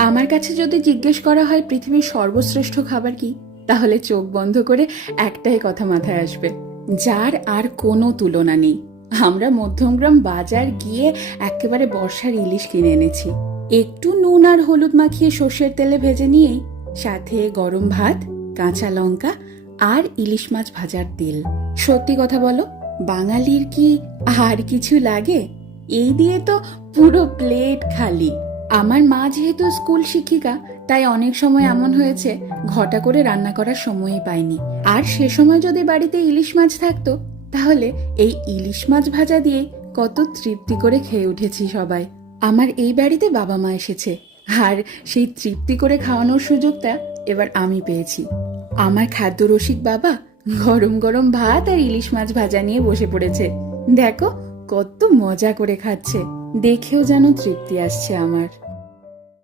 আমার কাছে যদি জিজ্ঞেস করা হয় পৃথিবীর সর্বশ্রেষ্ঠ খাবার কি, তাহলে চোখ বন্ধ করে একটাই কথা মাথায় আসবে, যার আর কোনো তুলনা নেই। আমরা মধ্যমগ্রাম বাজার গিয়ে একেবারে বর্ষার ইলিশ কিনে এনেছি। একটু নুন আর হলুদ মাখিয়ে সর্ষের তেলে ভেজে নিয়েই সাথে গরম ভাত, কাঁচা লঙ্কা আর ইলিশ মাছ ভাজার তেল। সত্যি কথা বলো, বাঙালির কি আর কিছু লাগে? এই দিয়ে তো পুরো প্লেট খালি। আমার মা যেহেতু স্কুল শিক্ষিকা, তাই অনেক সময় এমন হয়েছে ঘটা করে রান্না করার সময়ই পাইনি। আর সে সময় যদি বাড়িতে ইলিশ মাছ থাকতো, তাহলে এই ইলিশ মাছ ভাজা দিয়ে কত তৃপ্তি করে খেয়ে উঠেছি সবাই। আমার এই বাড়িতে বাবা মা এসেছে, আর সেই তৃপ্তি করে খাওয়ানোর সুযোগটা এবার আমি পেয়েছি। আমার খাদ্য রসিক বাবা গরম গরম ভাত আর ইলিশ মাছ ভাজা নিয়ে বসে পড়েছে। দেখো কত মজা করে খাচ্ছে, দেখেও যেন তৃপ্তি আসছে আমার।